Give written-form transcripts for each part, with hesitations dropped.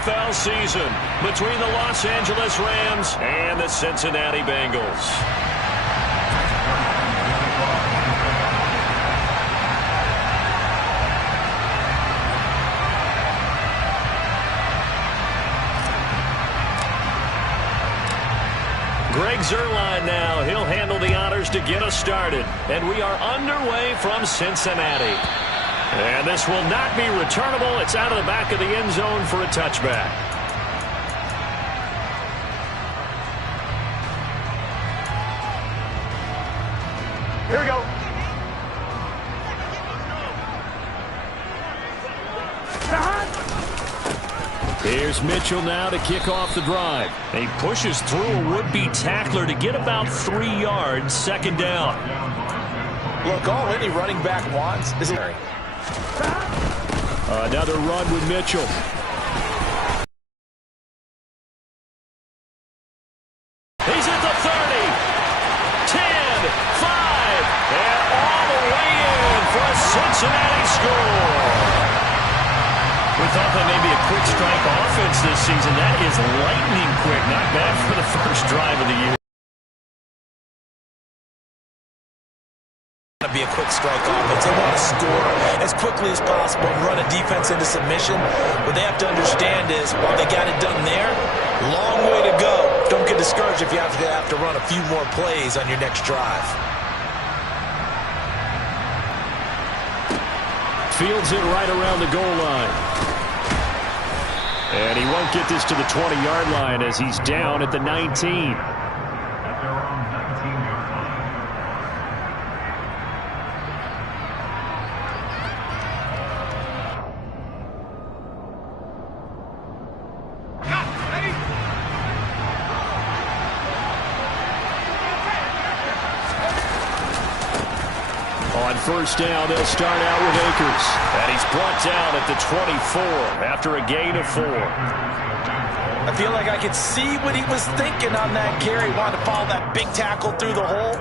NFL season between the Los Angeles Rams and the Cincinnati Bengals. Greg Zuerlein now. He'll handle the honors to get us started. And we are underway from Cincinnati. And this will not be returnable. It's out of the back of the end zone for a touchback. Here we go. Here's Mitchell now to kick off the drive. He pushes through a would-be tackler to get about 3 yards, second down. Look, all any running back wants is a... Another run with Mitchell. He's at the 30, 10, 5, and all the way in for a Cincinnati score. We thought that may be a quick strike offense this season. That is lightning quick. Not bad for the first drive of the year. To be a quick strike offense. They want to score as quickly as possible and run a defense into submission. What they have to understand is, while they got it done there, long way to go. Don't get discouraged if you have to run a few more plays on your next drive. Fields it right around the goal line. And he won't get this to the 20-yard line as he's down at the 19. On first down, they'll start out with Akers. And he's brought down at the 24 after a gain of 4. I feel like I could see what he was thinking on that carry. Wanted to follow that big tackle through the hole.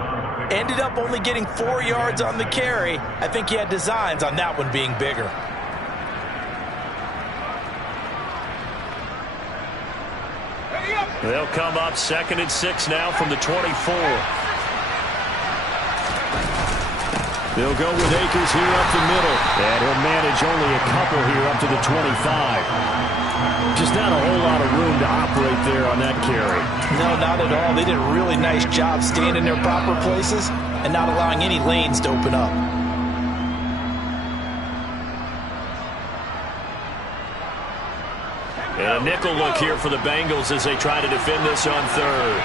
Ended up only getting 4 yards on the carry. I think he had designs on that one being bigger. They'll come up 2nd and 6 now from the 24. They'll go with Akers here up the middle. And he'll manage only a couple here up to the 25. Just not a whole lot of room to operate there on that carry. No, not at all. They did a really nice job staying in their proper places and not allowing any lanes to open up. And a nickel look here for the Bengals as they try to defend this on third.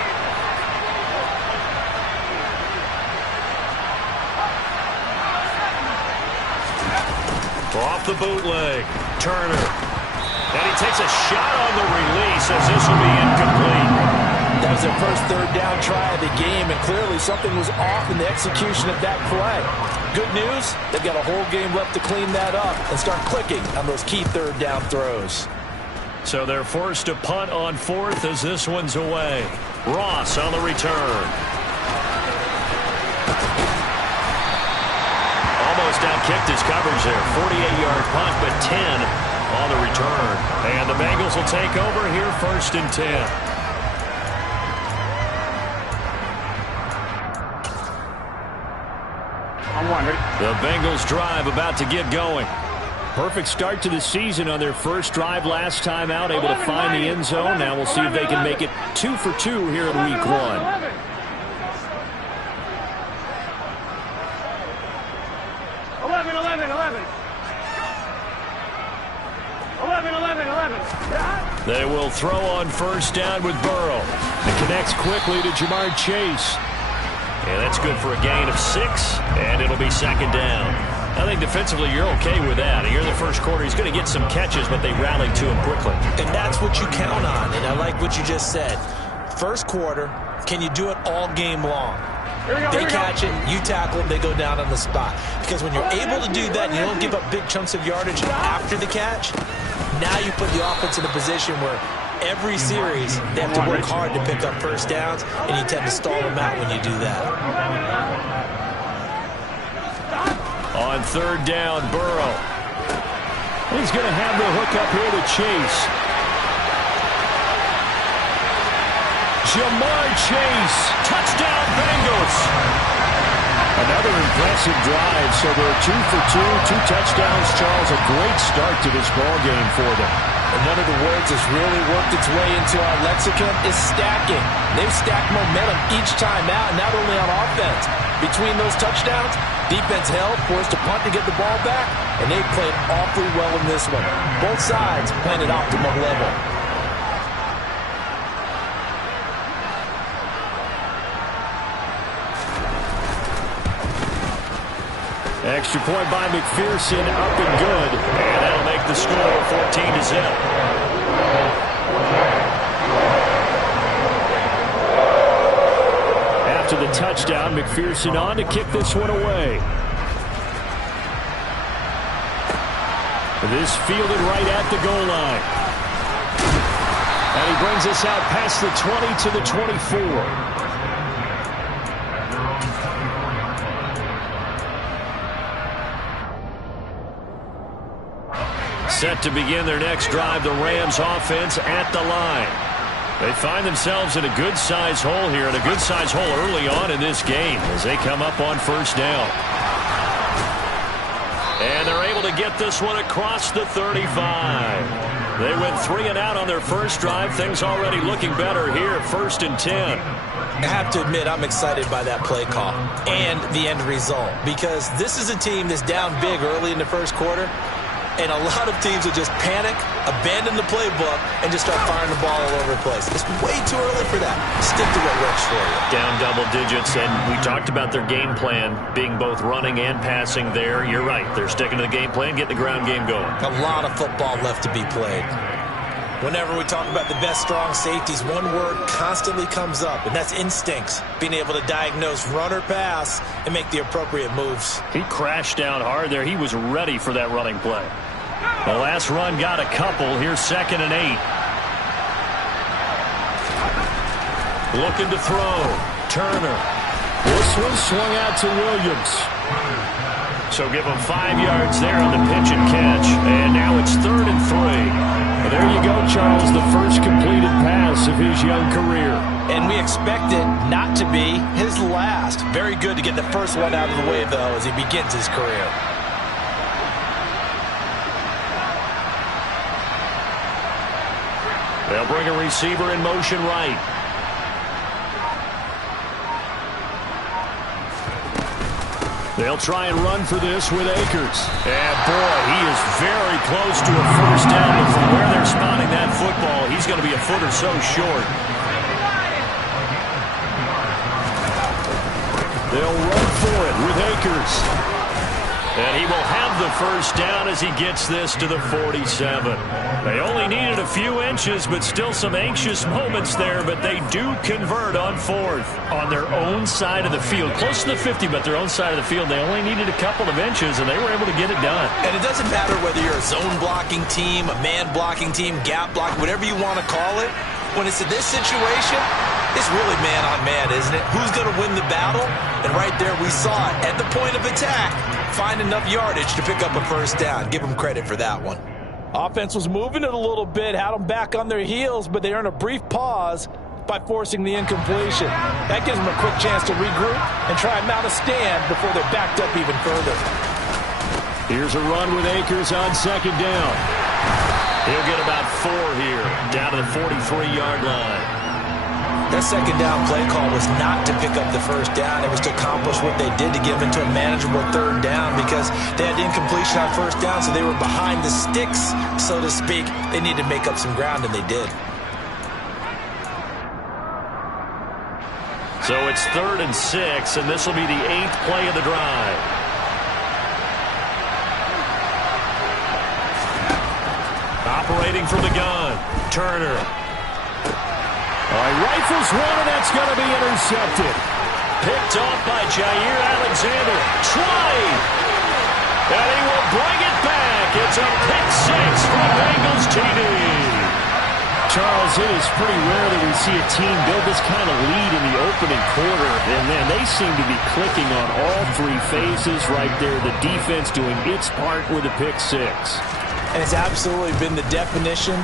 Off the bootleg, Turner. And he takes a shot on the release as this will be incomplete. That was their first third down try of the game, and clearly something was off in the execution of that play. Good news, they've got a whole game left to clean that up and start clicking on those key third down throws. So they're forced to punt on fourth as this one's away. Ross on the return. Almost out-kicked his coverage there. 48-yard punt, but 10 on the return. And the Bengals will take over here 1st and 10. The Bengals drive about to get going. Perfect start to the season on their first drive last time out, able to find the end zone. Now we'll see if they can make it 2 for 2 here in week 1. They will throw on first down with Burrow. It connects quickly to Jamar Chase. And that's good for a gain of 6, and it'll be 2nd down. I think defensively you're okay with that. Here in the first quarter, he's going to get some catches, but they rallied to him quickly. And that's what you count on, and I like what you just said. First quarter, can you do it all game long? They catch it, you tackle them, they go down on the spot. Because when you're able to do that and you don't give up big chunks of yardage after the catch, now you put the offense in a position where every series they have to work hard to pick up first downs, and you tend to stall them out when you do that. On third down, Burrow. He's going to have the hook up here to Chase. Jamar Chase. Touchdown, Bengals. Another impressive drive. So they're 2 for 2, 2 touchdowns. Charles, a great start to this ball game for them. And one of the words that's really worked its way into our lexicon is stacking. They've stacked momentum each time out, and not only on offense. Between those touchdowns, defense held, forced a punt to get the ball back, and they played awfully well in this one. Both sides playing at optimal level. Extra point by McPherson, up and good. And that'll make the score 14-0. After the touchdown, McPherson on to kick this one away. This fielded right at the goal line. And he brings us out past the 20 to the 24. Set to begin their next drive, the Rams offense at the line. They find themselves in a good-sized hole here, and a good-sized hole early on in this game as they come up on first down. And they're able to get this one across the 35. They went 3 and out on their first drive. Things already looking better here, 1st and 10. I have to admit, I'm excited by that play call and the end result, because this is a team that's down big early in the first quarter. And a lot of teams will just panic, abandon the playbook, and just start firing the ball all over the place. It's way too early for that. Stick to what works for you. Down double digits, and we talked about their game plan being both running and passing there. You're right. They're sticking to the game plan, getting the ground game going. A lot of football left to be played. Whenever we talk about the best strong safeties, one word constantly comes up, and that's instincts. Being able to diagnose run or pass and make the appropriate moves. He crashed down hard there. He was ready for that running play. The last run got a couple. Here's 2nd and 8. Looking to throw. Turner. This one swung out to Williams. So give him 5 yards there on the pitch and catch. And now it's 3rd and 3. And there you go, Charles, the first completed pass of his young career. And we expect it not to be his last. Very good to get the first one out of the way, though, as he begins his career. They'll bring a receiver in motion right. They'll try and run for this with Akers. And boy, he is very close to a first down, but from where they're spotting that football, he's going to be a foot or so short. They'll run for it with Akers. And he will have the first down as he gets this to the 47. They only needed a few inches, but still some anxious moments there. But they do convert on 4th on their own side of the field. Close to the 50, but their own side of the field. They only needed a couple of inches, and they were able to get it done. And it doesn't matter whether you're a zone blocking team, a man blocking team, gap block, whatever you want to call it. When it's in this situation, it's really man-on-man, isn't it? Who's going to win the battle? And right there we saw it. At the point of attack, find enough yardage to pick up a first down. Give them credit for that one. Offense was moving it a little bit, had them back on their heels, but they earned a brief pause by forcing the incompletion. That gives them a quick chance to regroup and try and mount a stand before they're backed up even further. Here's a run with Akers on 2nd down. He'll get about 4 here, down to the 43-yard line. That 2nd down play call was not to pick up the first down. It was to accomplish what they did to get them into a manageable 3rd down, because they had incompletion on first down, so they were behind the sticks, so to speak. They needed to make up some ground, and they did. So it's 3rd and 6, and this will be the 8th play of the drive. Operating from the gun, Turner. Rifles one, and that's going to be intercepted. Picked off by Jair Alexander. Trying. And he will bring it back. It's a pick 6 from Bengals TD. Charles, it is pretty rare that we see a team build this kind of lead in the opening quarter. And then they seem to be clicking on all 3 phases right there. The defense doing its part with a pick 6. And it's absolutely been the definition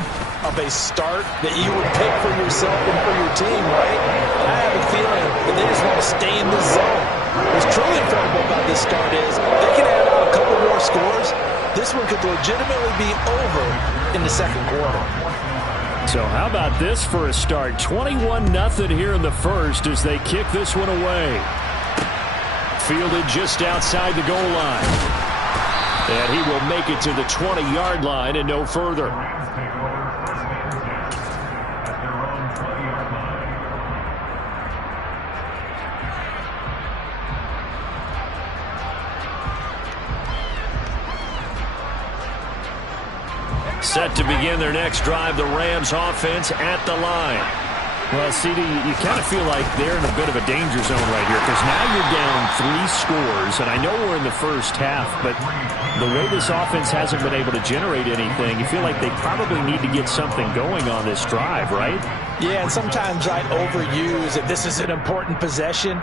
of a start that you would pick for yourself and for your team, right? And I have a feeling that they just want to stay in this zone. What's truly incredible about this start is they can add on a couple more scores. This one could legitimately be over in the second quarter. So how about this for a start? 21-0 here in the first as they kick this one away. Fielded just outside the goal line. And he will make it to the 20-yard line and no further. Set to begin their next drive, the Rams offense at the line. Well, CD, you kind of feel like they're in a bit of a danger zone right here because now you're down 3 scores, and I know we're in the first half, but the way this offense hasn't been able to generate anything, you feel like they probably need to get something going on this drive, right? Yeah, and sometimes I'd overuse that this is an important possession.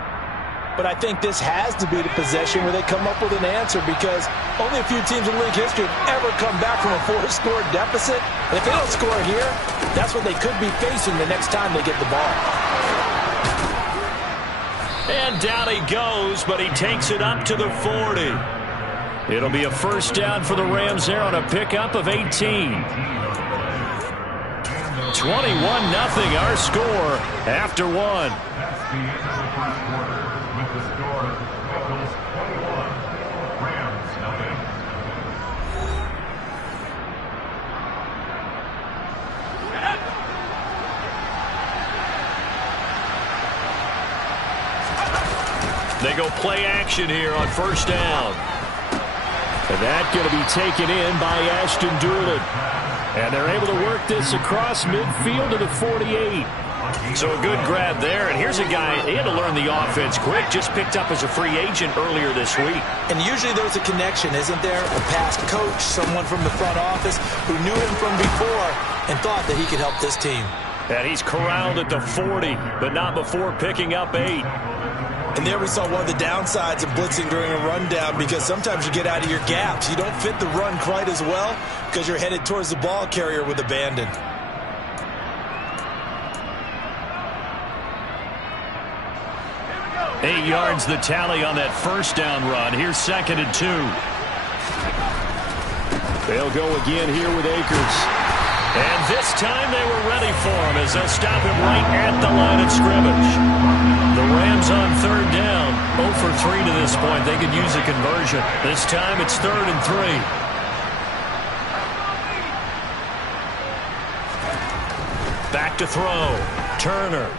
But I think this has to be the possession where they come up with an answer because only a few teams in league history have ever come back from a 4-score deficit. And if they don't score here, that's what they could be facing the next time they get the ball. And down he goes, but he takes it up to the 40. It'll be a first down for the Rams there on a pickup of 18. 21-0 our score after one. They go play action here on first down. And that's going to be taken in by Ashton Doolin. And they're able to work this across midfield to the 48. So a good grab there. And here's a guy, he had to learn the offense quick, just picked up as a free agent earlier this week. And usually there's a connection, isn't there? A past coach, someone from the front office who knew him from before and thought that he could help this team. And he's corralled at the 40, but not before picking up 8. And there we saw one of the downsides of blitzing during a rundown because sometimes you get out of your gaps. You don't fit the run quite as well because you're headed towards the ball carrier with abandon. Eight yards the tally on that first down run. Here's 2nd and 2. They'll go again here with Akers. And this time they were ready for him as they'll stop him right at the line of scrimmage. The Rams on 3rd down, 0 for 3 to this point. They could use a conversion. This time it's 3rd and 3. Back to throw. Turner.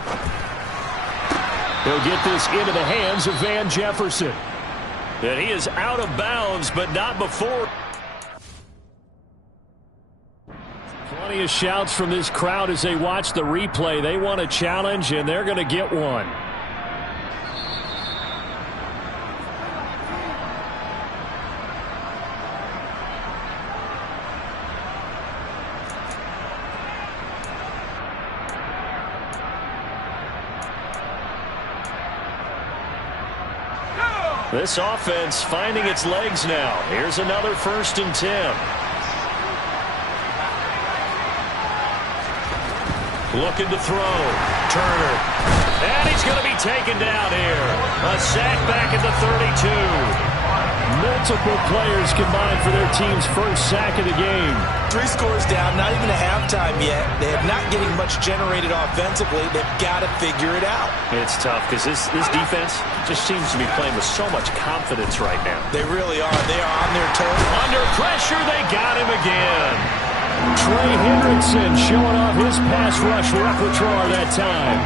He'll get this into the hands of Van Jefferson. And he is out of bounds, but not before. Plenty of shouts from this crowd as they watch the replay. They want a challenge, and they're going to get one. This offense finding its legs now. Here's another 1st and 10. Looking to throw. Turner. And he's going to be taken down here. A sack back at the 32. Multiple players combined for their team's first sack of the game. 3 scores down, not even a halftime yet. They are not getting much generated offensively. They've got to figure it out. It's tough because this defense just seems to be playing with so much confidence right now. They really are. They are on their toes. Under pressure, they got him again. Trey Hendrickson showing off his pass rush repertoire that time.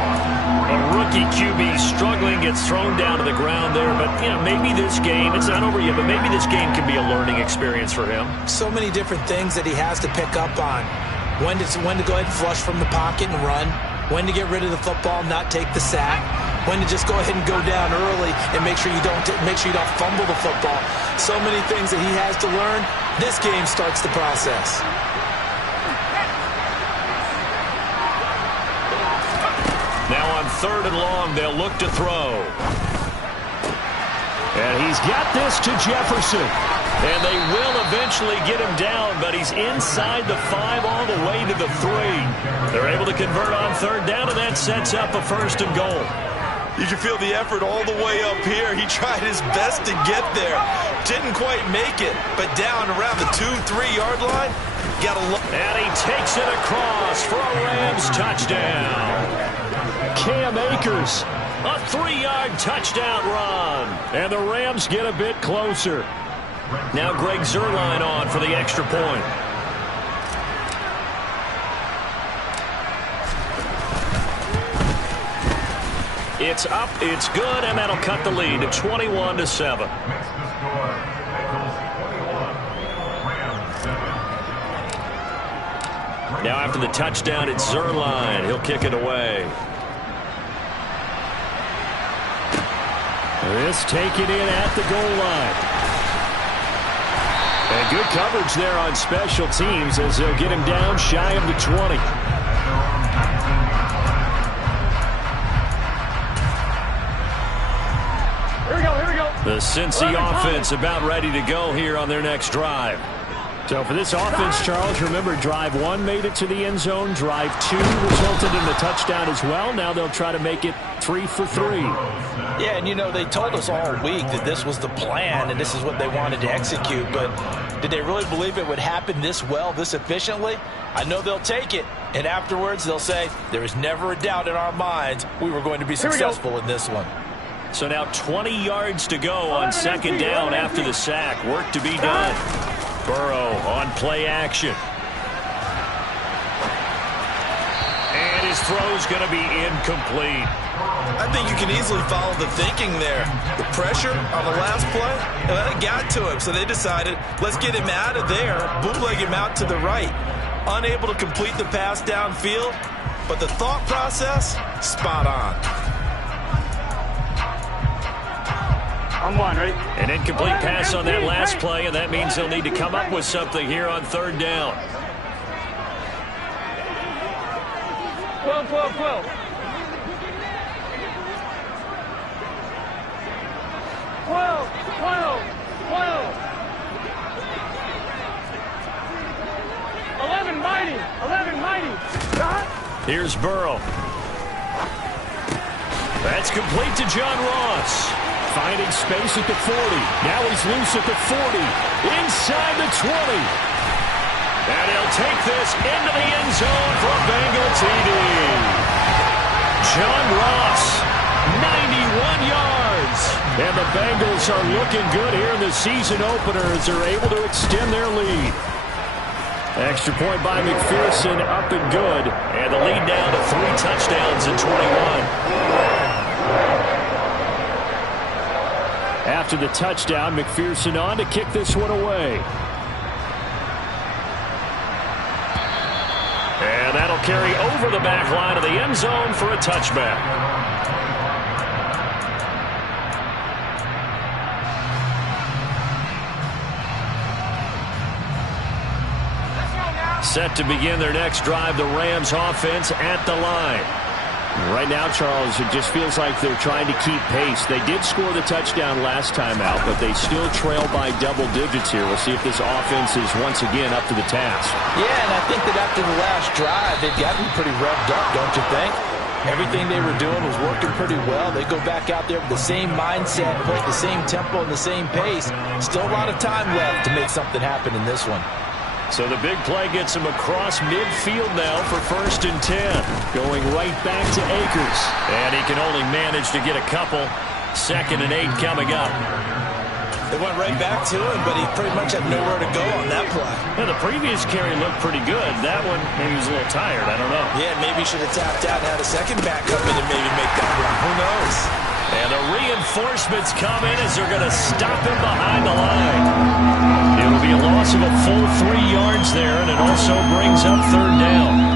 A rookie QB struggling, gets thrown down to the ground there. But, you know, maybe this game, it's not over yet, but maybe this game can be a learning experience for him. So many different things that he has to pick up on. When to go ahead and flush from the pocket and run. When to get rid of the football, not take the sack. When to just go ahead and go down early and make sure you don't fumble the football. So many things that he has to learn. This game starts the process. Now on 3rd and long, they'll look to throw. And he's got this to Jefferson. And they will eventually get him down, but he's inside the 5 all the way to the 3. They're able to convert on third down, and that sets up a 1st and goal. You can feel the effort all the way up here. He tried his best to get there. Didn't quite make it, but down around the 2-3 yard line. Got a look. And he takes it across for a Rams touchdown. Cam Akers, a 3-yard touchdown run. And the Rams get a bit closer. Now Greg Zuerlein on for the extra point. It's up, it's good, and that'll cut the lead to 21-7. Now after the touchdown, it's Zuerlein. He'll kick it away. This taken in at the goal line. And good coverage there on special teams as they'll get him down shy of the 20. Here we go. The Cincy offense about ready to go here on their next drive. So for this offense, Charles, remember drive 1 made it to the end zone. Drive 2 resulted in the touchdown as well. Now they'll try to make it 3 for 3. Yeah, and you know, they told us all week that this was the plan and this is what they wanted to execute. But did they really believe it would happen this well, this efficiently? I know they'll take it. And afterwards they'll say, there is never a doubt in our minds we were going to be successful in this one. So now 20 yards to go on second down after the sack. Work to be done. Burrow on play action. And his throw's going to be incomplete. I think you can easily follow the thinking there. The pressure on the last play, it got to him. So they decided, let's get him out of there, bootleg him out to the right. Unable to complete the pass downfield, but the thought process, spot on. I'm one, ready? An incomplete pass on that last play, and that means they'll need to come up with something here on third down. 12. 11 mighty. Here's Burrow. That's complete to John Ross. Finding space at the 40. Now he's loose at the 40. Inside the 20. And he'll take this into the end zone for a Bengal TD. John Ross, 91 yards. And the Bengals are looking good here in the season opener as they're able to extend their lead. Extra point by McPherson, up and good. And the lead down to 3 touchdowns in 21. After the touchdown, McPherson on to kick this one away. And that'll carry over the back line of the end zone for a touchback. Set to begin their next drive, the Rams offense at the line. Right now, Charles, it just feels like they're trying to keep pace. They did score the touchdown last time out, but they still trail by double digits here. We'll see if this offense is once again up to the task. Yeah, and I think that after the last drive, they've gotten pretty revved up, don't you think? Everything they were doing was working pretty well. They go back out there with the same mindset, play the same tempo and the same pace. Still a lot of time left to make something happen in this one. So the big play gets him across midfield now for 1st and 10. Going right back to Akers. And he can only manage to get a couple. 2nd and 8 coming up. They went right back to him, but he pretty much had nowhere to go on that play. Yeah, the previous carry looked pretty good. That one, maybe he was a little tired. I don't know. Yeah, maybe he should have tapped out and had a second back come in and maybe make that run. Who knows? And the reinforcements come in as they're going to stop him behind the line. It'll be a loss of a full 3 yards there, and it also brings up third down.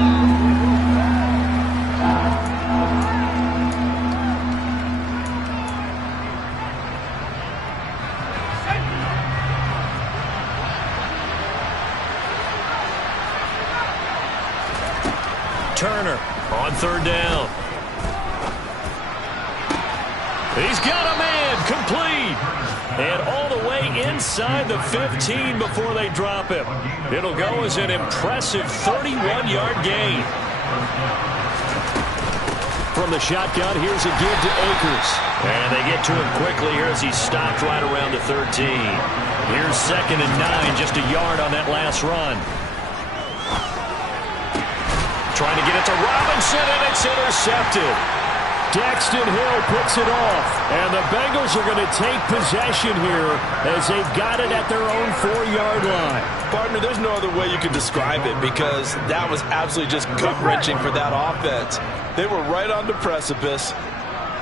Turner on third down. He's got a man, complete. And all the way inside the 15 before they drop him. It'll go as an impressive 31-yard gain. From the shotgun, here's a give to Akers. And they get to him quickly here as he's stopped right around the 13. Here's 2nd and 9, just a yard on that last run. Trying to get it to Robinson, and it's intercepted. Daxton Hill picks it off, and the Bengals are going to take possession here as they've got it at their own 4-yard line. Partner, there's no other way you could describe it because that was absolutely just gut-wrenching for that offense. They were right on the precipice.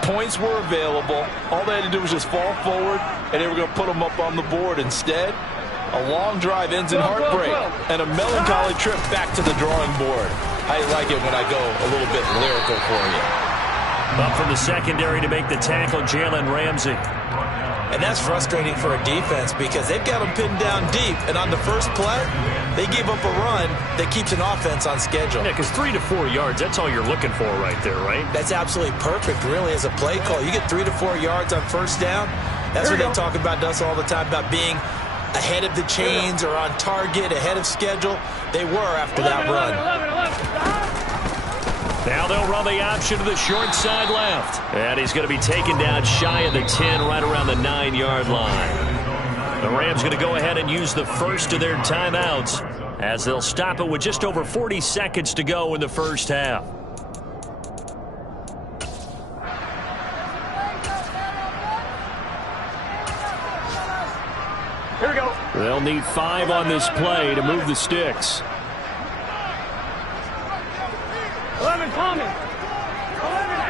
Points were available. All they had to do was just fall forward, and they were going to put them up on the board. Instead, a long drive ends in heartbreak and a melancholy trip back to the drawing board. I like it when I go a little bit lyrical for you. Up from the secondary to make the tackle, Jalen Ramsey. And that's frustrating for a defense because they've got them pinned down deep, and on the first play, they gave up a run that keeps an offense on schedule. Yeah, because 3 to 4 yards, that's all you're looking for right there, right? That's absolutely perfect, really, as a play call. You get 3 to 4 yards on first down. That's what they talk about us all the time, about being ahead of the chains or on target, ahead of schedule. They were after that run. 11. Now they'll run the option to the short side left. And he's going to be taken down shy of the 10, right around the 9-yard line. The Rams going to go ahead and use the first of their timeouts as they'll stop it with just over 40 seconds to go in the first half. Here we go. They'll need 5 on this play to move the sticks. 11 Tommy. 11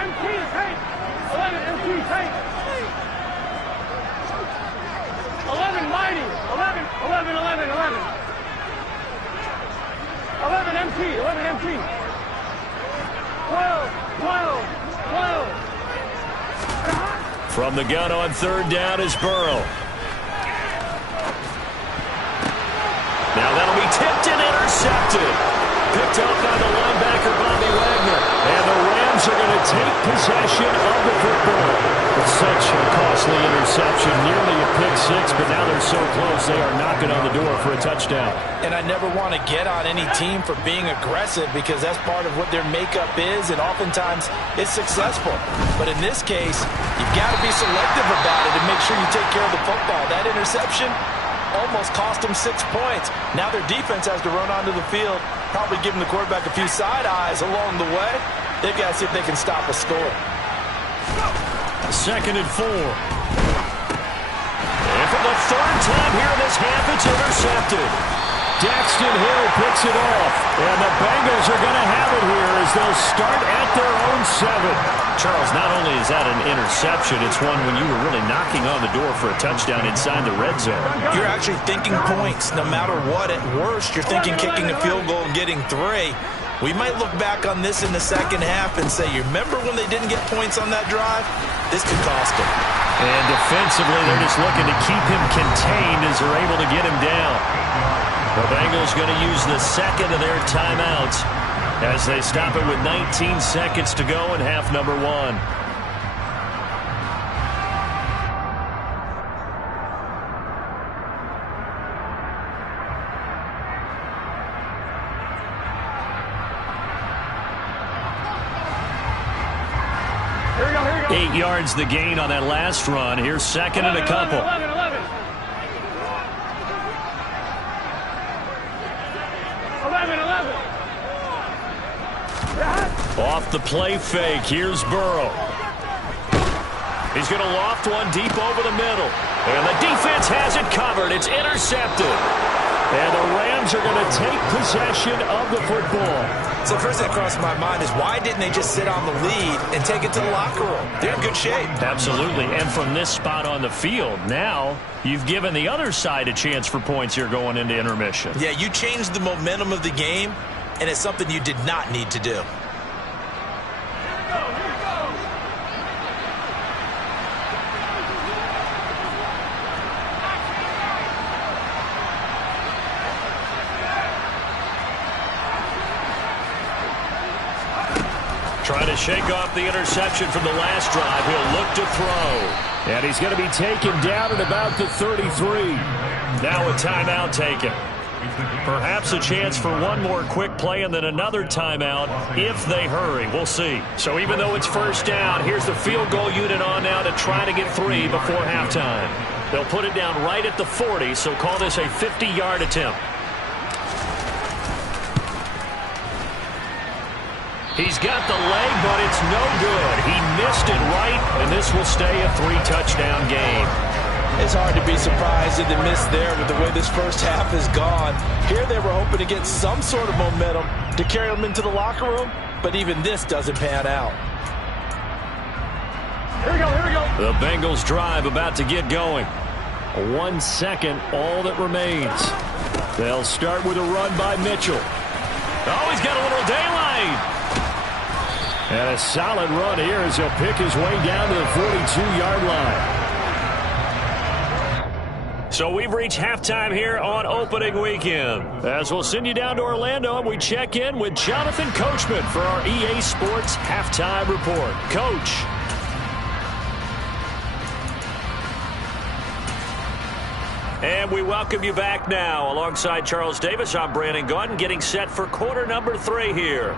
MT tape. 11 MT tape. 11 Mighty. 11 MT. 11 MT. 12. From the gun on 3rd down is Burrow. Now that'll be tipped and intercepted. Picked up by the linebacker, Bobby Wagner. And the Rams are going to take possession of the football. It's such a costly interception, nearly a pick-6, but now they're so close they are knocking on the door for a touchdown. And I never want to get on any team for being aggressive because that's part of what their makeup is, and oftentimes it's successful. But in this case, you've got to be selective about it and make sure you take care of the football. That interception almost cost them 6 points. Now their defense has to run onto the field, probably giving the quarterback a few side eyes along the way. They've got to see if they can stop a score. 2nd and 4. And for the 3rd time here in this half, it's intercepted. Daxton Hill picks it off. And the Bengals are going to have it here as they'll start at their own 7. Charles, not only is that an interception, it's one when you were really knocking on the door for a touchdown inside the red zone. You're actually thinking points no matter what. At worst, you're thinking kicking a field goal and getting 3. We might look back on this in the second half and say, you remember when they didn't get points on that drive? This could cost them. And defensively, they're just looking to keep him contained as they're able to get him down. The Bengals going to use the 2nd of their timeouts as they stop it with 19 seconds to go in half number 1. Here we go. 8 yards the gain on that last run. Here's 2nd and a couple. 11. Off the play fake, here's Burrow. He's going to loft one deep over the middle. And the defense has it covered. It's intercepted. And the Rams are going to take possession of the football. So first thing that crossed my mind is why didn't they just sit on the lead and take it to the locker room? They're in good shape. Absolutely. And from this spot on the field, now you've given the other side a chance for points here going into intermission. Yeah, you changed the momentum of the game, and it's something you did not need to do. Trying to shake off the interception from the last drive. He'll look to throw. And he's going to be taken down at about the 33. Now a timeout taken. Perhaps a chance for one more quick play and then another timeout if they hurry. We'll see. So even though it's first down, here's the field goal unit on now to try to get 3 before halftime. They'll put it down right at the 40, so call this a 50-yard attempt. He's got the leg, but it's no good. He missed it right, and this will stay a 3-touchdown game. It's hard to be surprised at the miss there with the way this first half has gone. Here they were hoping to get some sort of momentum to carry them into the locker room, but even this doesn't pan out. Here we go, here we go. The Bengals drive about to get going. 1 second, all that remains. They'll start with a run by Mitchell. Oh, he's got a little daylight. And a solid run here as he'll pick his way down to the 42-yard line. So we've reached halftime here on opening weekend. As we'll send you down to Orlando, and we check in with Jonathan Coachman for our EA Sports Halftime Report. Coach. And we welcome you back now. Alongside Charles Davis, I'm Brandon Gaudin, getting set for quarter number 3 here.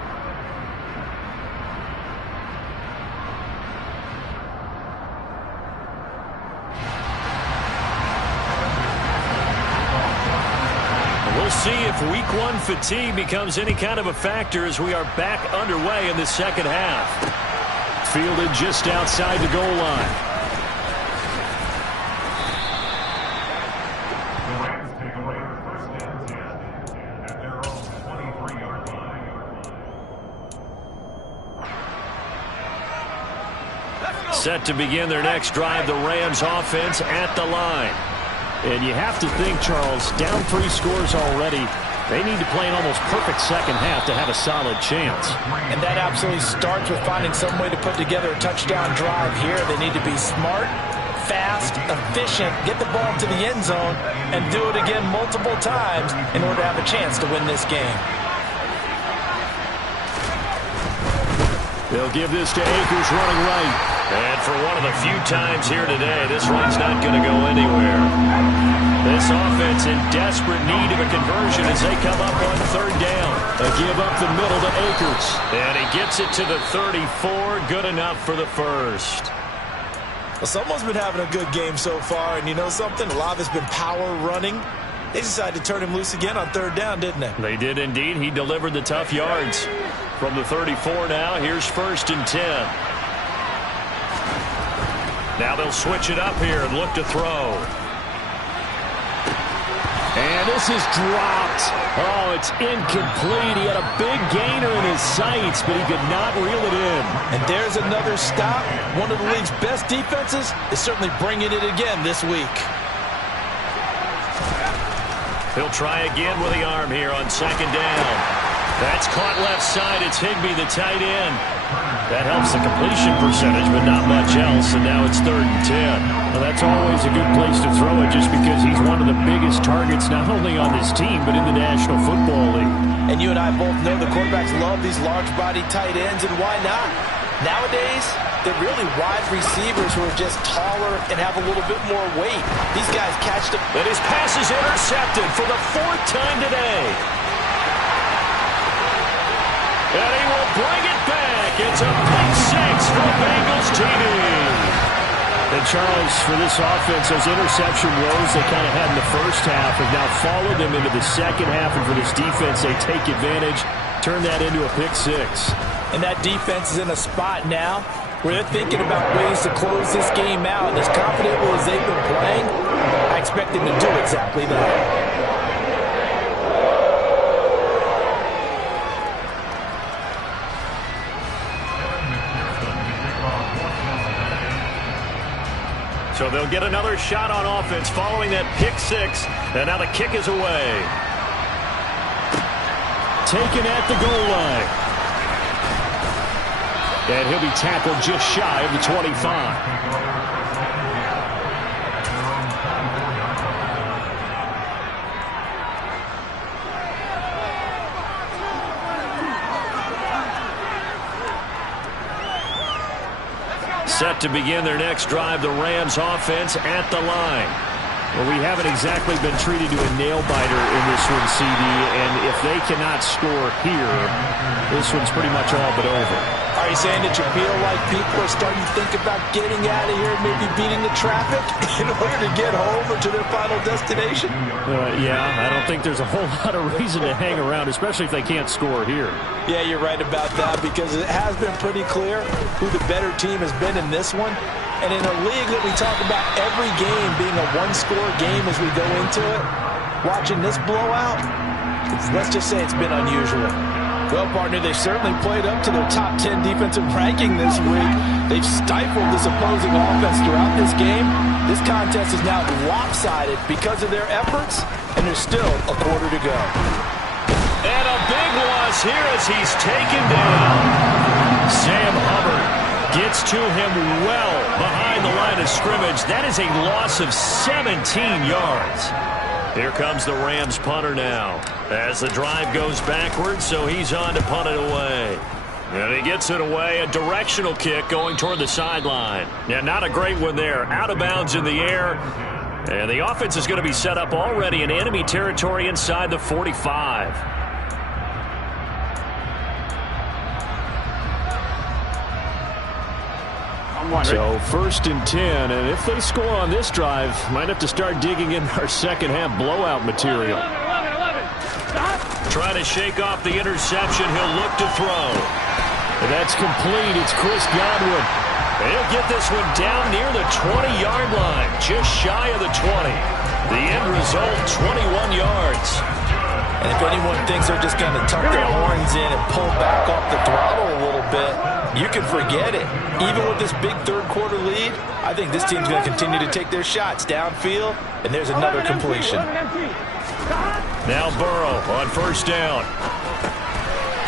We'll see if week 1 fatigue becomes any kind of a factor as we are back underway in the second half. Fielded just outside the goal line. Set to begin their next drive, the Rams offense at the line. And you have to think, Charles, down 3 scores already. They need to play an almost perfect second half to have a solid chance. And that absolutely starts with finding some way to put together a touchdown drive here. They need to be smart, fast, efficient, get the ball to the end zone, and do it again multiple times in order to have a chance to win this game. They'll give this to Akers running right. And for one of the few times here today, this run's not going to go anywhere. This offense in desperate need of a conversion as they come up on 3rd down. They give up the middle to Akers. And he gets it to the 34. Good enough for the first. Well, someone's been having a good game so far, and you know something? A lot of it's been power running. They decided to turn him loose again on 3rd down, didn't they? They did indeed. He delivered the tough yards. From the 34 now, here's 1st and 10. Now they'll switch it up here and look to throw. And this is dropped. Oh, it's incomplete. He had a big gainer in his sights, but he could not reel it in. And there's another stop. One of the league's best defenses is certainly bringing it again this week. He'll try again with the arm here on 2nd down. That's caught left side. It's Higbee, the tight end. That helps the completion percentage, but not much else. And now it's 3rd and 10. Well, that's always a good place to throw it just because he's one of the biggest targets not only on this team but in the National Football League. And you and I both know the quarterbacks love these large-body tight ends, and why not? Nowadays, they're really wide receivers who are just taller and have a little bit more weight. These guys catch them. But his pass is intercepted for the 4th time today. And he will bring it back. It's a pick 6 for Bengals TD. And Charles, for this offense, those interception woes they kind of had in the first half have now followed them into the second half. And for this defense, they take advantage, turn that into a pick 6. And that defense is in a spot now where they're thinking about ways to close this game out. And as confident as they've been playing, I expect them to do exactly that. So they'll get another shot on offense following that pick 6. And now the kick is away. Taken at the goal line. And he'll be tackled just shy of the 25. Set to begin their next drive, the Rams offense at the line. Well, we haven't exactly been treated to a nail-biter in this one, CD, and if they cannot score here, this one's pretty much all but over. Are you saying that you feel like people are starting to think about getting out of here and maybe beating the traffic in order to get home or to their final destination? Yeah, I don't think there's a whole lot of reason to hang around, especially if they can't score here. Yeah, you're right about that, because it has been pretty clear who the better team has been in this one. And in a league that we talk about every game being a one-score game as we go into it, watching this blowout, let's just say it's been unusual. Well, partner, they've certainly played up to their top 10 defensive ranking this week. They've stifled this opposing offense throughout this game. This contest is now lopsided because of their efforts, and there's still a quarter to go. And a big loss here as he's taken down. Sam Hubbard gets to him well behind the line of scrimmage. That is a loss of 17 yards. Here comes the Rams punter now as the drive goes backwards, so he's on to punt it away. And he gets it away, a directional kick going toward the sideline. Yeah, not a great one there. Out of bounds in the air. And the offense is going to be set up already in enemy territory inside the 45. So 1st and 10, and if they score on this drive, might have to start digging in our second half blowout material. 11. Trying to shake off the interception, he'll look to throw. And that's complete. It's Chris Godwin. And he'll get this one down near the 20-yard line, just shy of the 20. The end result, 21 yards. And if anyone thinks they're just going to tuck their horns in and pull back off the throttle a little bit, you can forget it. Even with this big third-quarter lead, I think this team's going to continue to take their shots downfield, and there's another completion. Now Burrow on 1st down.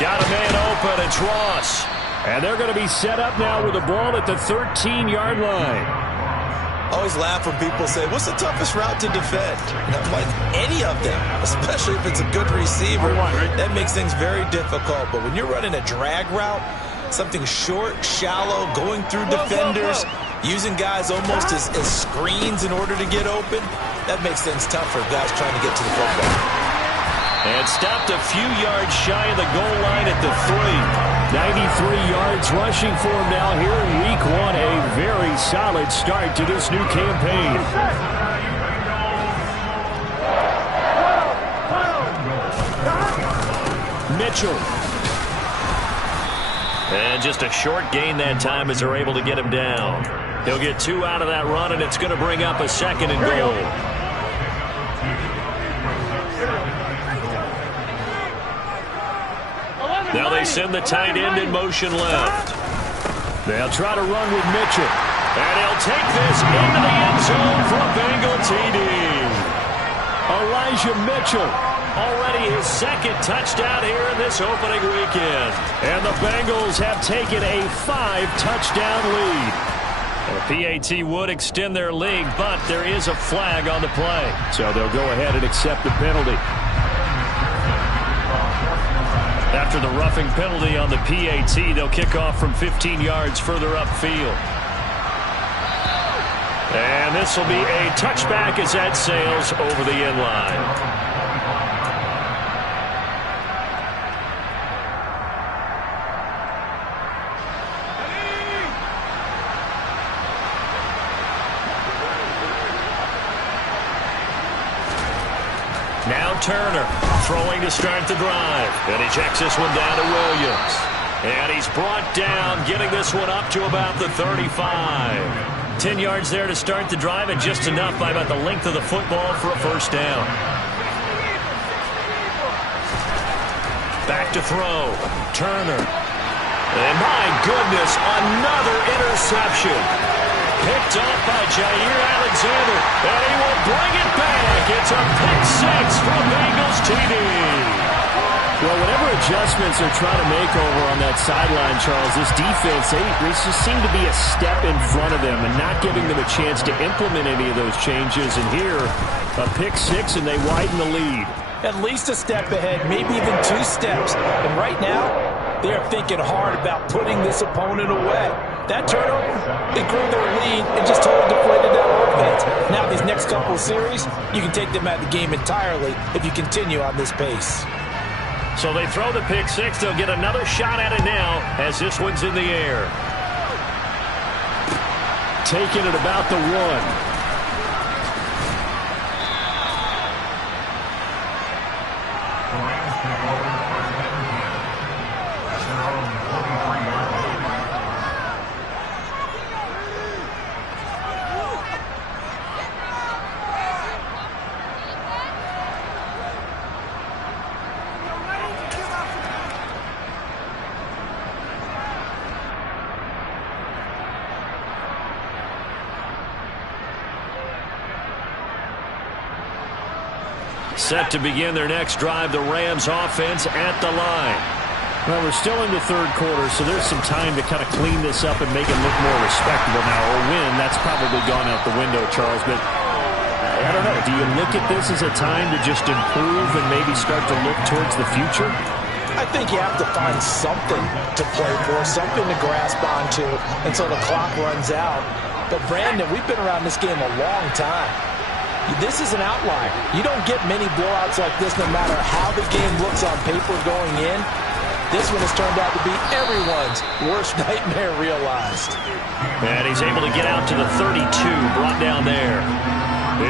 Got a man open, it's Ross. And they're going to be set up now with the ball at the 13-yard line. I always laugh when people say, what's the toughest route to defend? And I'm like, any of them, especially if it's a good receiver. That makes things very difficult. But when you're running a drag route, something short, shallow, going through defenders, using guys almost as screens in order to get open, that makes things tough for guys trying to get to the football. And stopped a few yards shy of the goal line at the 3. 93 yards rushing for him now here in week 1. A very solid start to this new campaign. Mitchell. And just a short gain that time as they're able to get him down. He'll get 2 out of that run, and it's going to bring up a 2nd and goal. Now they send the tight end in motion left. They'll try to run with Mitchell. And he'll take this into the end zone for a Bengal TD. Elijah Mitchell, already his 2nd touchdown here in this opening weekend. And the Bengals have taken a 5-touchdown lead. The PAT would extend their lead, but there is a flag on the play. So they'll go ahead and accept the penalty. After the roughing penalty on the PAT, they'll kick off from 15 yards further upfield. And this will be a touchback as that sails over the end line. Now Turner throwing to start the drive. And he checks this one down to Williams. And he's brought down, getting this one up to about the 35. 10 yards there to start the drive, and just enough by about the length of the football for a 1st down. Back to throw. Turner. And my goodness, another interception. Picked up by Jair Alexander, and he will bring it back. It's a pick 6 for a Bengals TD. Well, whatever adjustments they're trying to make over on that sideline, Charles, this defense, they just seem to be a step in front of them and not giving them a chance to implement any of those changes. And here, a pick 6, and they widen the lead. At least a step ahead, maybe even 2 steps. And right now, they are thinking hard about putting this opponent away. That turnover, it grew their lead and just totally deflated that offense. Now these next couple of series, you can take them out of the game entirely if you continue on this pace. So they throw the pick six. They'll get another shot at it now as this one's in the air. Taking it about the 1. Set to begin their next drive, the Rams offense at the line. Well, we're still in the third quarter, so there's some time to kind of clean this up and make it look more respectable. Now, a win, that's probably gone out the window, Charles, but I don't know. Do you look at this as a time to just improve and maybe start to look towards the future? I think you have to find something to play for, something to grasp onto until the clock runs out. But, Brandon, we've been around this game a long time. This is an outlier. You don't get many blowouts like this no matter how the game looks on paper going in. This one has turned out to be everyone's worst nightmare realized. And he's able to get out to the 32, brought down there.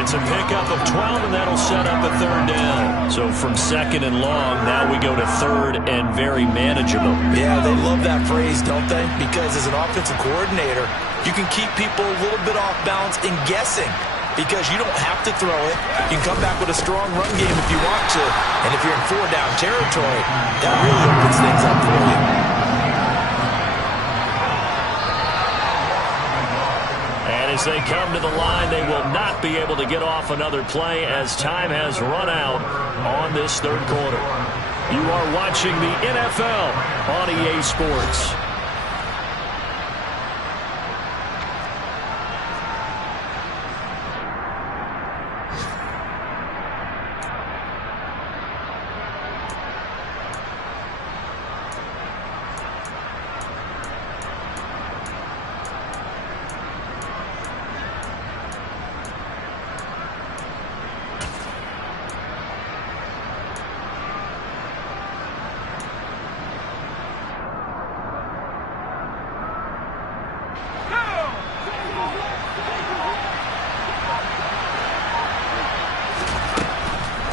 It's a pickup of 12, and that'll set up a third down. So from second and long, now we go to third and very manageable. Yeah, they love that phrase, don't they? Because as an offensive coordinator, you can keep people a little bit off balance in guessing. Because you don't have to throw it. You can come back with a strong run game if you want to. And if you're in four-down territory, that really opens things up for you. And as they come to the line, they will not be able to get off another play as time has run out on this third quarter. You are watching the NFL on EA Sports.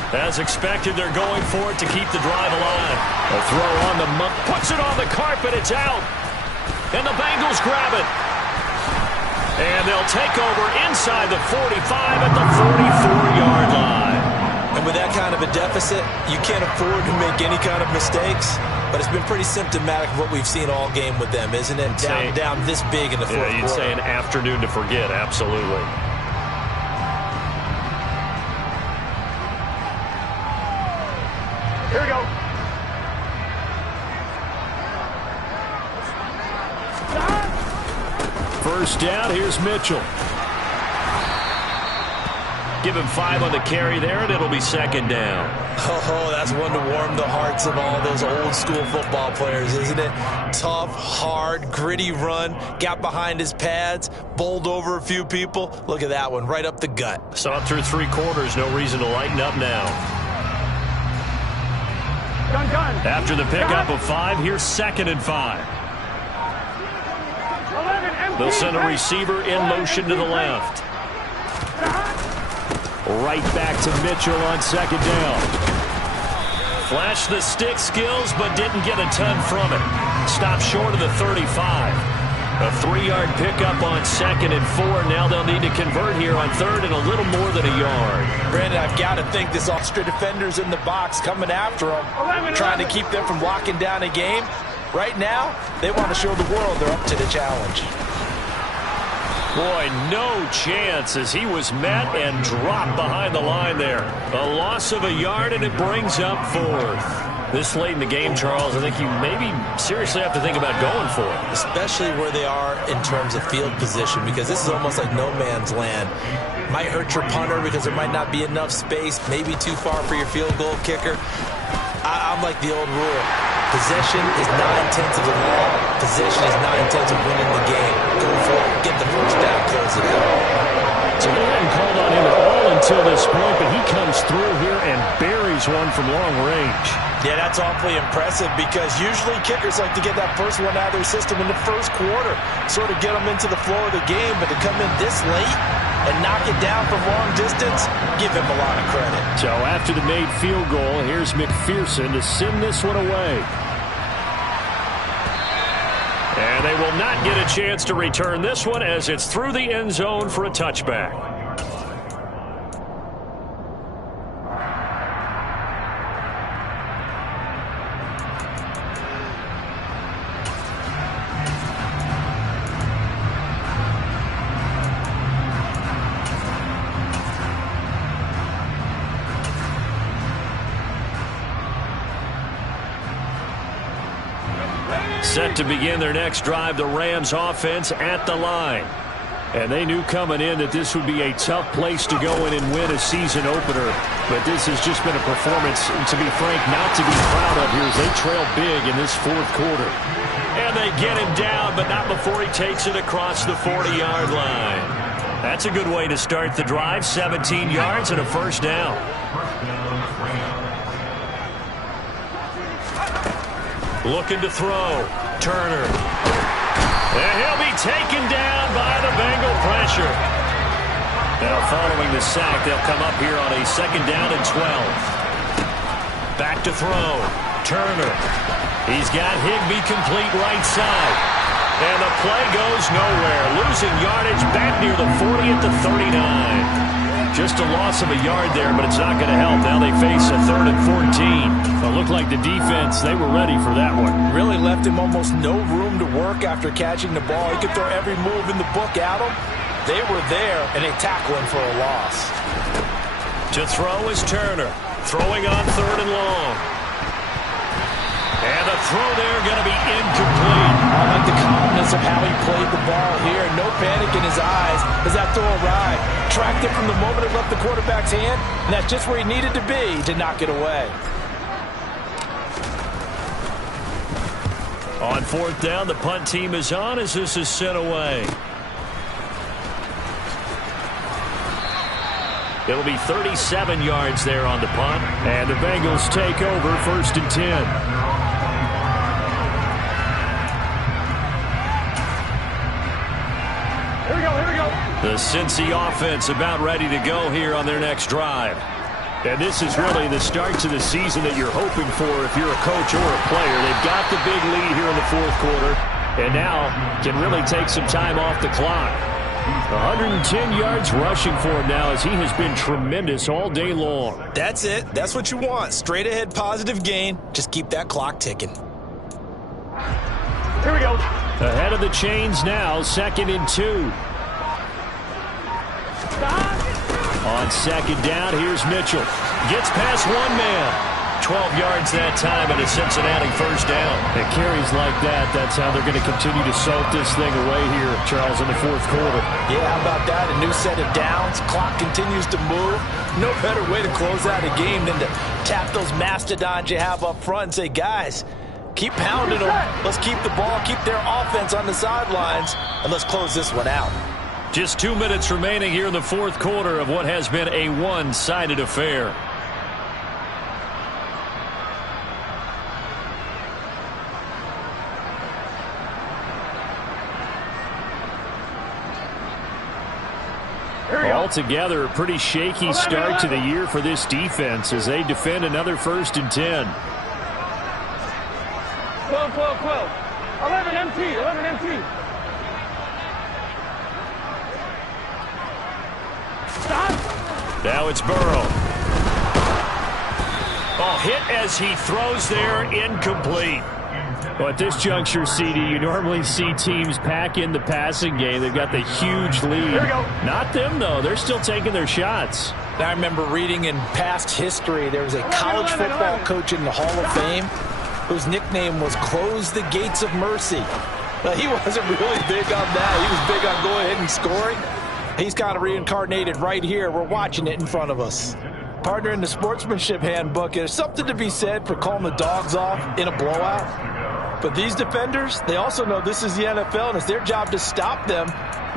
As expected, they're going for it to keep the drive alive. A throw on the puts it on the carpet. It's out. And the Bengals grab it. And they'll take over inside the 45 at the 44-yard line. And with that kind of a deficit, you can't afford to make any kind of mistakes. But it's been pretty symptomatic of what we've seen all game with them, isn't it? Down this big in the fourth quarter. You'd say an afternoon to forget, absolutely. Here we go. First down, here's Mitchell. Give him 5 on the carry there, and it'll be second down. Oh, that's one to warm the hearts of all those old-school football players, isn't it? Tough, hard, gritty run, got behind his pads, bowled over a few people. Look at that one, right up the gut. Saw it through 3 quarters, no reason to lighten up now. Gun. After the pickup of 5, here's second and 5. 11, They'll send a receiver in motion to the left. Right back to Mitchell on second down. Flashed the stick skills, but didn't get a ton from it. Stopped short of the 35. A 3-yard pickup on second and 4. Now they'll need to convert here on third and a little more than a yard. Brandon, I've got to think this extra defenders in the box coming after them, trying to keep them from locking down a game. Right now, they want to show the world they're up to the challenge. Boy, no chance as he was met and dropped behind the line there. A loss of a yard, and it brings up fourth. This late in the game, Charles, I think you maybe seriously have to think about going for it. Especially where they are in terms of field position, because this is almost like no man's land. Might hurt your punter because there might not be enough space, maybe too far for your field goal kicker. I'm like the old rule. Possession is 9/10 of the law. possession is not intent of winning the game. Go for it, get the first down, close it out. So they hadn't called on him at all until this point, but he comes through here and buries one from long range. Yeah, that's awfully impressive because usually kickers like to get that first one out of their system in the first quarter, sort of get them into the flow of the game, but to come in this late and knock it down from long distance, give him a lot of credit. So after the made field goal, here's McPherson to send this one away. And they will not get a chance to return this one as it's through the end zone for a touchback. Set to begin their next drive, the Rams offense at the line. And they knew coming in that this would be a tough place to go in and win a season opener. But this has just been a performance, to be frank, not to be proud of here as they trail big in this fourth quarter. And they get him down, but not before he takes it across the 40-yard line. That's a good way to start the drive, 17 yards and a first down. Looking to throw. Turner. And he'll be taken down by the Bengal pressure. Now following the sack, they'll come up here on a second down and 12. Back to throw. Turner. He's got Higbee complete right side. And the play goes nowhere. Losing yardage back near the 40 at the 39. Just a loss of a yard there, but it's not going to help. Now they face a 3rd and 14. It looked like the defense, they were ready for that one. Really left him almost no room to work after catching the ball. He could throw every move in the book at him. They were there, and they tackle him for a loss. To throw is Turner. Throwing on 3rd and long. And the throw there going to be incomplete. I like the calmness of how he played the ball here. No panic in his eyes as that throw arrived. Tracked it from the moment it left the quarterback's hand, and that's just where he needed to be to knock it away. On 4th down, the punt team is on as this is sent away. It'll be 37 yards there on the punt, and the Bengals take over 1st and 10. The Cincy offense about ready to go here on their next drive. And this is really the start to the season that you're hoping for if you're a coach or a player. They've got the big lead here in the 4th quarter and now can really take some time off the clock. 110 yards rushing for him now as he has been tremendous all day long. That's it. That's what you want. Straight ahead positive gain. Just keep that clock ticking. Here we go. Ahead of the chains now, 2nd and 2. On 2nd down, here's Mitchell. Gets past one man. 12 yards that time and a Cincinnati first down. It carries like that. That's how they're going to continue to salt this thing away here, Charles, in the 4th quarter. Yeah, how about that? A new set of downs. Clock continues to move. No better way to close out a game than to tap those mastodons you have up front and say, guys, keep pounding them. Let's keep the ball, keep their offense on the sidelines, and let's close this one out. Just 2 minutes remaining here in the 4th quarter of what has been a one-sided affair. Altogether, a pretty shaky start to the year for this defense as they defend another 1st and 10. 12, 12, 12. 11 empty, 11 empty. Stop. Now it's Burrow. Oh, hit as he throws there, incomplete. Well, at this juncture, CD, you normally see teams pack in the passing game. They've got the huge lead. Here we go. Not them, though. They're still taking their shots. I remember reading in past history there was a college football coach in the Hall of Fame whose nickname was Close the Gates of Mercy. Well, he wasn't really big on that. He was big on going ahead and scoring. He's kind of reincarnated right here. We're watching it in front of us. Partner, in the sportsmanship handbook, there's something to be said for calling the dogs off in a blowout. But these defenders, they also know this is the NFL, and it's their job to stop them,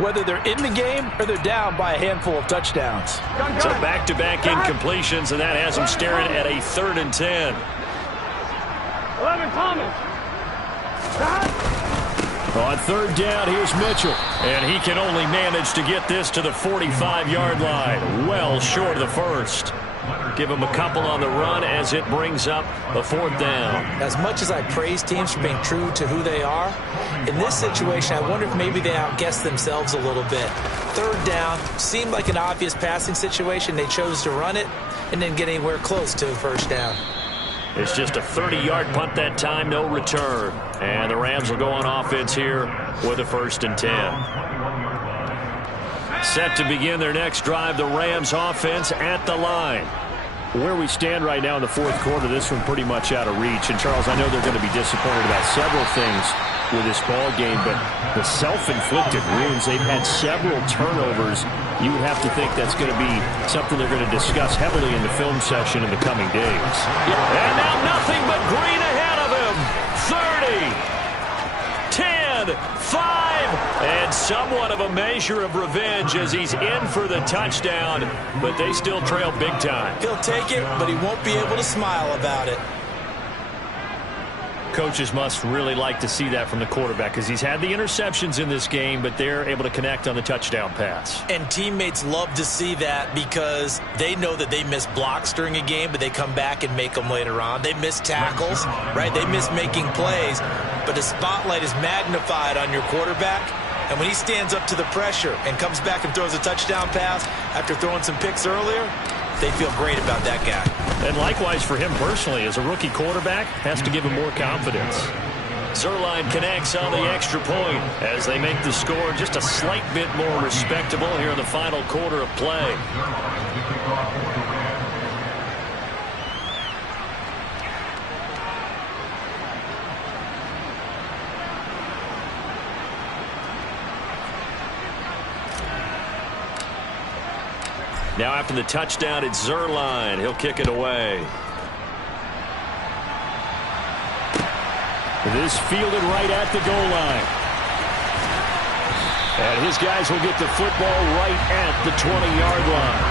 whether they're in the game or they're down by a handful of touchdowns. So back-to-back incompletions, and that has them staring at a 3rd and 10. 11 Thomas. On 3rd down, here's Mitchell. And he can only manage to get this to the 45-yard line. Well short of the first. Give him a couple on the run as it brings up the 4th down. As much as I praise teams for being true to who they are, in this situation, I wonder if maybe they outguessed themselves a little bit. 3rd down seemed like an obvious passing situation. They chose to run it and didn't get anywhere close to a 1st down. It's just a 30-yard punt that time, no return. And the Rams will go on offense here with a 1st and 10. Set to begin their next drive, the Rams offense at the line. Where we stand right now in the 4th quarter, this one pretty much out of reach. And, Charles, I know they're going to be disappointed about several things with this ball game, but the self-inflicted wounds, they've had several turnovers. You would have to think that's going to be something they're going to discuss heavily in the film session in the coming days. And now nothing but green ahead of him. 30, 10, 5, and somewhat of a measure of revenge as he's in for the touchdown, but they still trail big time. He'll take it, but he won't be able to smile about it. Coaches must really like to see that from the quarterback because he's had the interceptions in this game, but they're able to connect on the touchdown pass. And teammates love to see that because they know that they miss blocks during a game, but they come back and make them later on. They miss tackles, right? They miss making plays, but the spotlight is magnified on your quarterback. And when he stands up to the pressure and comes back and throws a touchdown pass after throwing some picks earlier, they feel great about that guy. And likewise for him personally, as a rookie quarterback, has to give him more confidence. Zuerlein connects on the extra point as they make the score just a slight bit more respectable here in the final quarter of play. Now after the touchdown, it's Zuerlein. He'll kick it away. This fielded right at the goal line. And his guys will get the football right at the 20-yard line.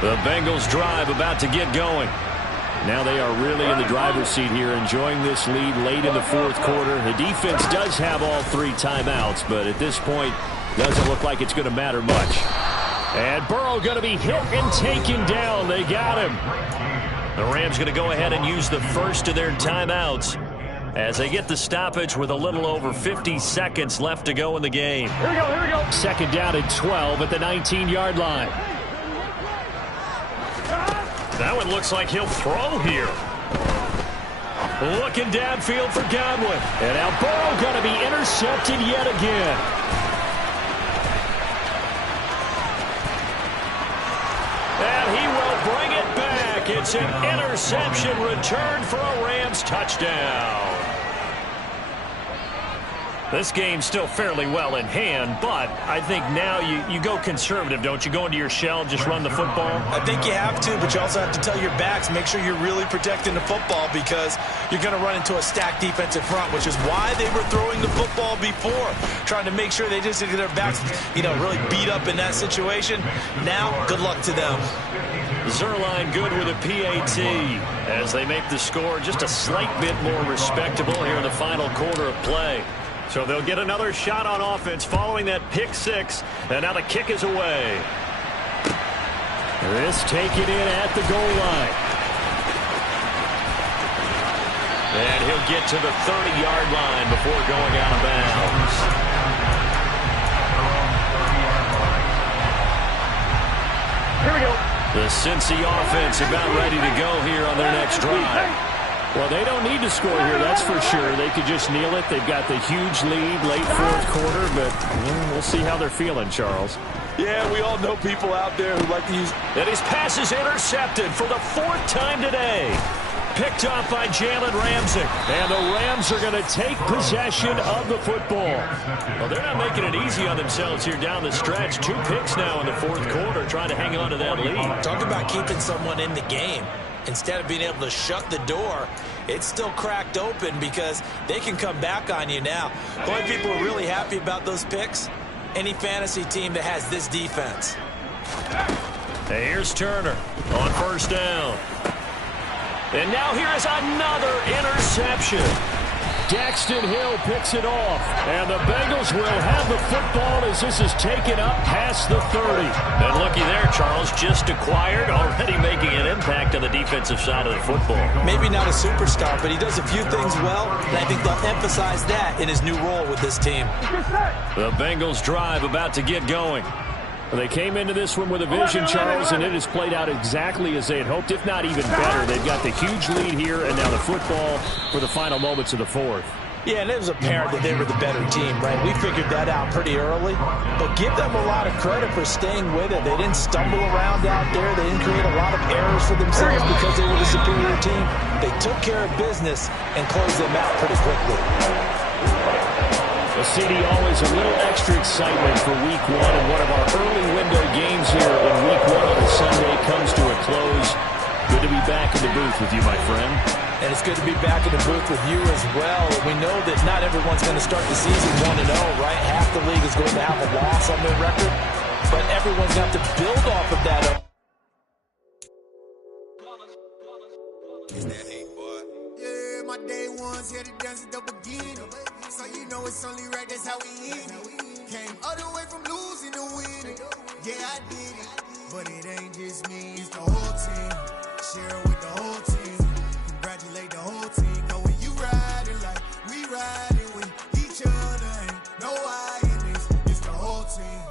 The Bengals drive about to get going. Now they are really in the driver's seat here, enjoying this lead late in the 4th quarter. The defense does have all 3 timeouts, but at this point, doesn't look like it's going to matter much. And Burrow going to be hit and taken down. They got him. The Rams going to go ahead and use the first of their timeouts as they get the stoppage with a little over 50 seconds left to go in the game. Here we go. 2nd down and 12 at the 19-yard line. That one looks like he'll throw here. Looking downfield for Godwin. And now Burrow going to be intercepted yet again. And he will bring it back. It's an interception return for a Rams touchdown. This game's still fairly well in hand, but I think now you go conservative, don't you? Go into your shell, just run the football? I think you have to, but you also have to tell your backs, make sure you're really protecting the football because you're going to run into a stacked defensive front, which is why they were throwing the football before, trying to make sure they just get their backs, really beat up in that situation. Now, good luck to them. Zuerlein good with a PAT as they make the score just a slight bit more respectable here in the final quarter of play. So they'll get another shot on offense following that pick 6, and now the kick is away. This taken in at the goal line. And he'll get to the 30-yard line before going out of bounds. Here we go. The Cincy offense about ready to go here on their next drive. Well, they don't need to score here, that's for sure. They could just kneel it. They've got the huge lead late fourth quarter, but we'll see how they're feeling, Charles. Yeah, we all know people out there who like to use... And his pass is intercepted for the fourth time today. Picked off by Jalen Ramsey. And the Rams are going to take possession of the football. Well, they're not making it easy on themselves here down the stretch. 2 picks now in the fourth quarter trying to hang on to that lead. Talk about keeping someone in the game. Instead of being able to shut the door, it's still cracked open because they can come back on you now. The only people who are really happy about those picks, any fantasy team that has this defense. Hey, here's Turner on first down. And now here is another interception. Daxton Hill picks it off. And the Bengals will have the football as this is taken up past the 30. And looky there, Charles, just acquired, already making an impact on the defensive side of the football. Maybe not a superstar, but he does a few things well, and I think they'll emphasize that in his new role with this team. The Bengals drive about to get going. They came into this one with a vision, Charles, and it has played out exactly as they had hoped, if not even better. They've got the huge lead here, and now the football for the final moments of the fourth. Yeah, and it was apparent that they were the better team, right? We figured that out pretty early, but give them a lot of credit for staying with it. They didn't stumble around out there. They didn't create a lot of errors for themselves because they were the superior team. They took care of business and closed them out pretty quickly. Well, CD, always a little extra excitement for week one, and one of our early window games here in week one on a Sunday comes to a close. Good to be back in the booth with you, my friend. And it's good to be back in the booth with you as well. We know that not everyone's going to start the season 1-0, right? Half the league is going to have a loss on their record, but everyone's got to build off of that. Yeah, my day ones here to dance at the beginning. So you know it's only right, that's how we end it. Came all the way from losing to winning. Yeah, I did it. But it ain't just me, it's the whole team. Share it with the whole team. Congratulate the whole team. Cause when you riding like we riding with each other, ain't no I in this. It's the whole team.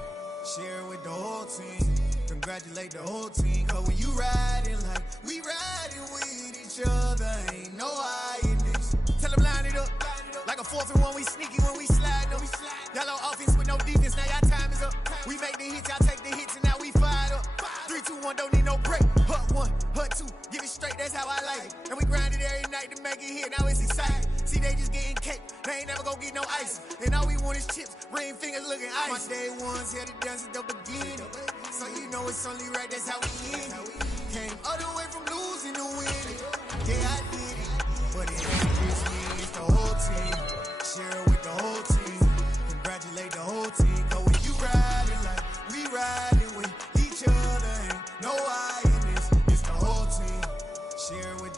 Share it with the whole team. Congratulate the whole team. Cause when you riding like we riding with each other, ain't no I in this. Tell them line it up. Like a 4th and 1, we sneaky when we slide them. Y'all on offense with no defense, now y'all time is up. We make the hits, y'all take the hits, and now we fired up. 3, 2, 1, don't need no break. Hut 1, hut 2, give it straight, that's how I like it. And we grind it every night to make it hit, now it's exciting. See, they just getting cake, they ain't never gonna get no ice. And all we want is chips, ring fingers looking ice. My day ones here to dance at the beginning. So you know it's only right, that's how we end. Came all the way